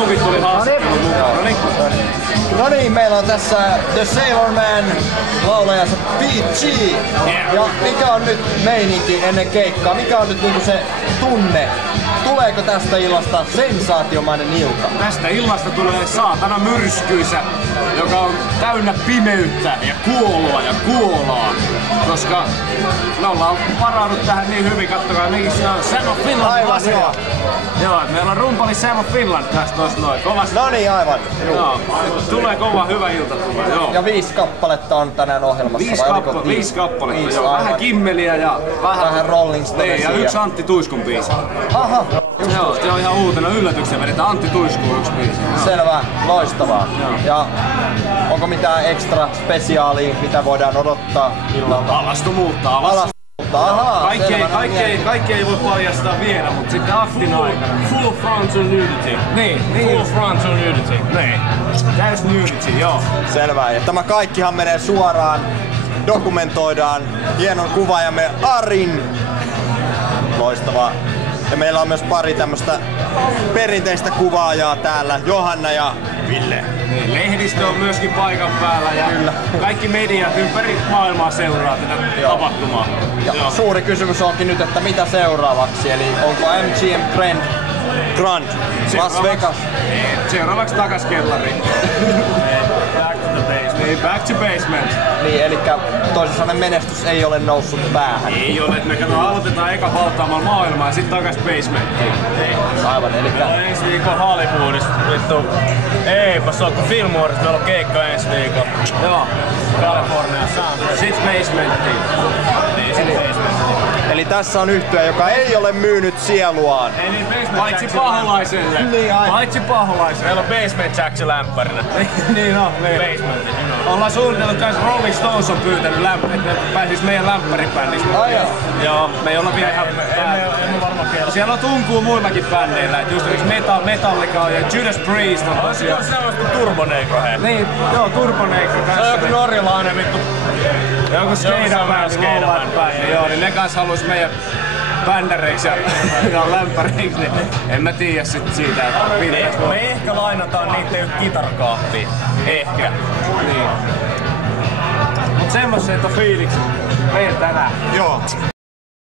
Samukin tuli haastattelun mukaan. No niin, meillä on tässä The Sailor Man laulajansa PG. Ja mikä on nyt meininki ennen keikkaa? Mikä on nyt niinku se tunne? Tuleeko tästä illasta sensaatiomainen ilta? Tästä illasta tulee saatana myrskyisä, joka on täynnä pimeyttä ja kuolaa. Koska me ollaan varaudut tähän niin hyvin, kattokaa nekin siinä on Sam of Finland. Aivan joo. Joo, meillä on rumpali Sam of Finland tästä tosta noin. Kovasti. No niin, aivan. Joo, tulee kova hyvä ilta tulee, joo. Ja 5 kappaletta on tänään ohjelmassa. 5 kappaletta, joo. Vähän Kimmeliä ja vähän Rolling Stonesia. Niin, ja yksi Antti Tuiskun biisi. Aha. Joo, se on ihan uutena yllätyksen vedetään Antti Tuiskuun yksi biisi. Selvä, loistavaa. Joo. Ja onko mitään ekstra spesiaalia, mitä voidaan odottaa illalta? Alastomuutta. Ahaa, Kaikki ei voi paljastaa vielä, mutta sitten aktin aikana. Full frontal nudity. Niin. Full frontal nudity. Niin. Täys nudity, joo. Selvä. Ja tämä kaikkihan menee suoraan, dokumentoidaan hienon kuvaajamme Arin. Loistavaa. Ja meillä on myös pari tämmöstä perinteistä kuvaajaa täällä, Johanna ja Ville. Niin, lehdistö on myöskin paikan päällä ja Kyllä. kaikki mediat ympäri maailmaa seuraa tätä tapahtumaa. Ja suuri kysymys onkin nyt, että mitä seuraavaksi, eli onko MGM Grand Las Vegas? Seuraavaksi takas kellariin. Back to the basement. Niin, back to basement. Niin, eli toisin sanoen menestys ei ole noussut päähän. Ei ole, että me aloitetaan eka valtaamaan maailmaa ja sitten takas basementtiin. Aivan, eli Meillä on ensi viikon Hollywoodista. Vittu. Eipä se on kun Fillmoreissa. Meillä on keikka ensi viikon. Joo. Kaliforniassa. Sitten basementtiin. Niin, sit basementtiin. eli tässä on yhtye, joka ei ole myynyt sieluaan. Ei niin basement Paitsi paholaiselle. Niin, aivan. Paitsi paholaiselle. Meillä on Basement Jacksin lämpärinä. Niin on. Basementin. Ollaan suunnitellut kans Rolling Stones on pyytänyt että ne pääsis meidän lämpäribändissä. Ai joo. Joo, me ei olla vielä ihan Emme varmaan kerro. siellä on tunkuu muillakin bändeillä, et just esimerkiksi Metallica ja Judas Priest on tosiaan. Se on Turbo Negro, hei. Niin, joo, Turbo Negro Se on kanssa. joku norjalainen vittu. Joku skeidan-bändi, Lowlight-bändi, joo, niin ne kans halus meidän bändäreiksi ja lämpäreiksi, niin en mä tiedä sit siitä, että Me ehkä lainataan niitten kitarakaappiin. Ehkä. Niin. Mut semmoset on fiilikset meidän tänään. Joo.